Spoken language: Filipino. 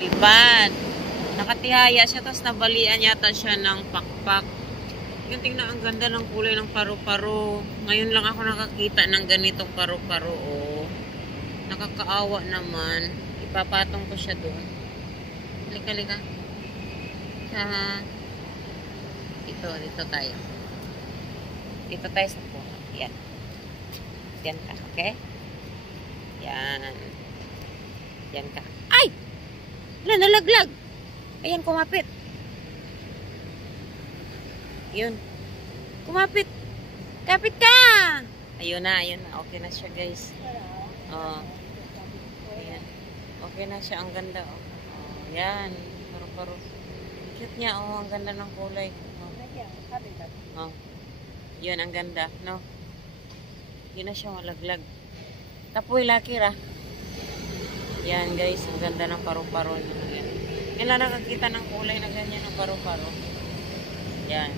Ibad. Nakatihaya siya, tapos nabalian yata siya ng pakpak. Yung tingnan, ang ganda ng kulay ng paru-paro. Ngayon lang ako nakakita ng ganitong paru-paro. Oh. Nakakaawa naman. Ipapatong ko siya doon. Halika. Dito tayo. Dito tayo sa puno. Yan. Yan ka, okay? Yan. Yan ka. Ay! Nalaglag! Ayan, kumapit. Yun. Kumapit. Kapit ka! Ayun na. Okay na siya, guys. Oh. Ayan. Okay na siya. Ang ganda, oh. Oh, yan. Paru-paro. Cute niya, oh. Ang ganda ng kulay. Oh. Oh. Yun, ang ganda, no? Yun na siya, malaglag. Tapoy, lakira. Yan, guys. Ang ganda ng paru-paro niya. Yan lang nakakita ng kulay na ganyan ng paru-paro. Yan.